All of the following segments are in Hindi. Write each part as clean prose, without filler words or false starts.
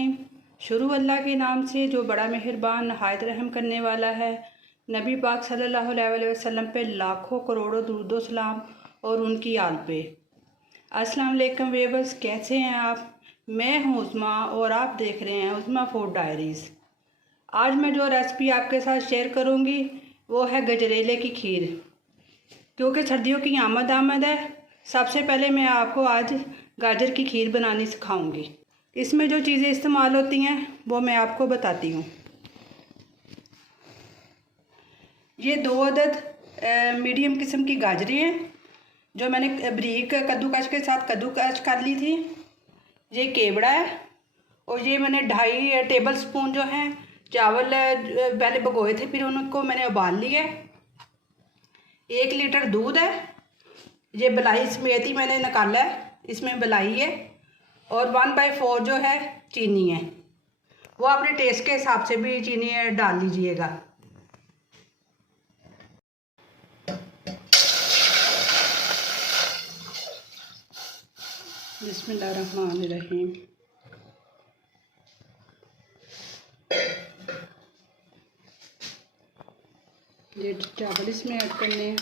बिस्मिल्लाहिर्रहमानिर्रहीम। शुरू अल्लाह के नाम से जो बड़ा मेहरबान नहायत रहम करने वाला है। नबी पाक सल्लल्लाहु अलैहि वसल्लम पे लाखों करोड़ों दुरूद सलाम और उनकी आल पे। अस्सलाम वालेकुम व्यूअर्स, कैसे हैं आप? मैं हूँ उज़मा और आप देख रहे हैं उज़मा फूड डायरीज़। आज मैं जो रेसिपी आपके साथ शेयर करूँगी वो है गजरेले की खीर। क्योंकि सर्दियों की आमद है, सबसे पहले मैं आपको आज गाजर की खीर बनानी सिखाऊंगी। इसमें जो चीज़ें इस्तेमाल होती हैं वो मैं आपको बताती हूँ। ये 2 अदद मीडियम किस्म की गाजरें हैं जो मैंने बारीक कद्दूकश के साथ कद्दूकश कर ली थी। ये केवड़ा है और ये मैंने 2.5 टेबल स्पून जो हैं चावल पहले भिगोए थे, फिर उनको मैंने उबाल लिया। 1 लीटर दूध है। ये बलाई समेत ही मैंने निकाला है, इसमें बलाई है। और 1/4 जो है चीनी है। वो अपने टेस्ट के हिसाब से भी चीनी डाल लीजिएगा। बिस्मिल्लाहिर्रहमानिर्रहीम। ये चावल इसमें ऐड करने हैं।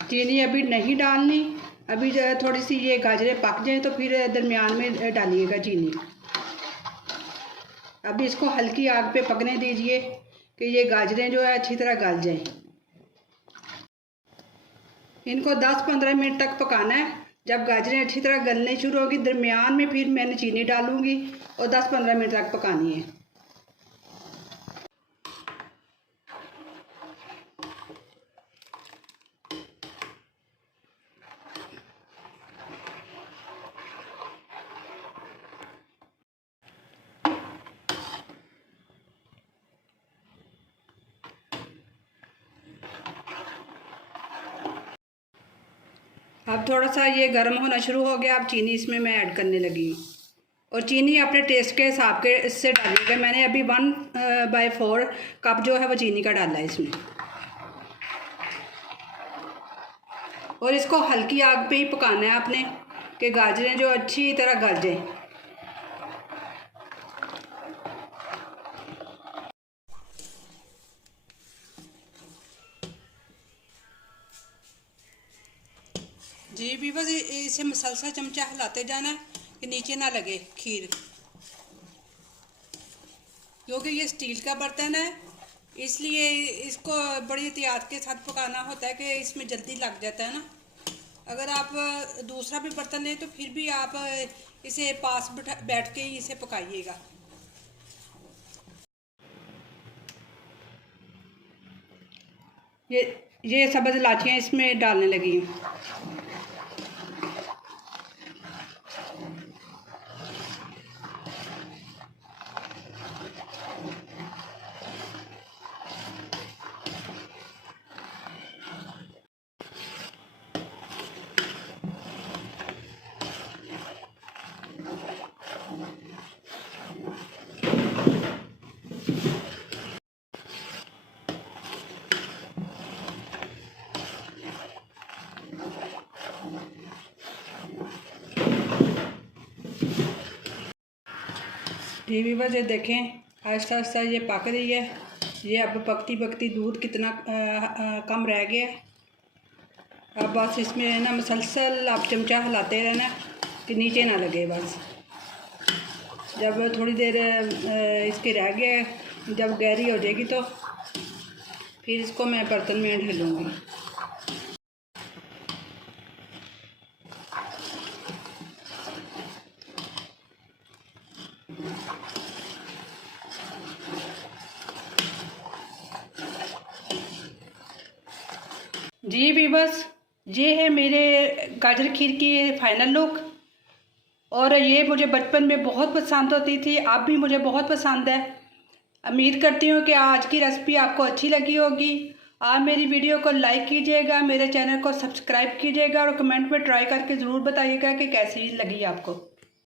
चीनी अभी नहीं डालनी, अभी थोड़ी सी ये गाजरें पक जाए तो फिर दरमियान में डालिएगा चीनी। अभी इसको हल्की आग पे पकने दीजिए कि ये गाजरें जो है अच्छी तरह गल जाएं। इनको 10-15 मिनट तक पकाना है। जब गाजरें अच्छी तरह गलने शुरू होगी दरमियान में फिर मैंने चीनी डालूंगी और 10-15 मिनट तक पकानी है। अब थोड़ा सा ये गर्म होना शुरू हो गया। अब चीनी इसमें मैं ऐड करने लगी हूँ और चीनी अपने टेस्ट के हिसाब के इससे डालिएगा। मैंने अभी 1/4 कप जो है वो चीनी का डाला है इसमें। और इसको हल्की आग पे ही पकाना है आपने कि गाजरें जो अच्छी तरह गल जाएं। जी भी बस इसे मसलसल चमचा हिलाते जाना कि नीचे ना लगे खीर। क्योंकि ये स्टील का बर्तन है इसलिए इसको बड़ी एहतियात के साथ पकाना होता है कि इसमें जल्दी लग जाता है ना। अगर आप दूसरा भी बर्तन लें तो फिर भी आप इसे पास बैठ के ही इसे पकाइएगा। ये सब्ज़ इलायचियाँ इसमें डालने लगी हूँ। टीवी पर ये देखें आहिस्ता आहिस्ता ये पक रही है। ये अब पकती पकती दूध कितना कम रह गया है। अब बस इसमें ना मसलसल आप चमचा हिलाते रहना कि नीचे ना लगे। बस जब थोड़ी देर इसके रह गए, जब गहरी हो जाएगी तो फिर इसको मैं बर्तन में ढलूँगी। जी भी बस ये है मेरे गाजर खीर की फाइनल लुक। और ये मुझे बचपन में बहुत पसंद होती थी, अब भी मुझे बहुत पसंद है। उम्मीद करती हूँ कि आज की रेसिपी आपको अच्छी लगी होगी। आप मेरी वीडियो को लाइक कीजिएगा, मेरे चैनल को सब्सक्राइब कीजिएगा और कमेंट में ट्राई करके ज़रूर बताइएगा कि कैसी लगी आपको।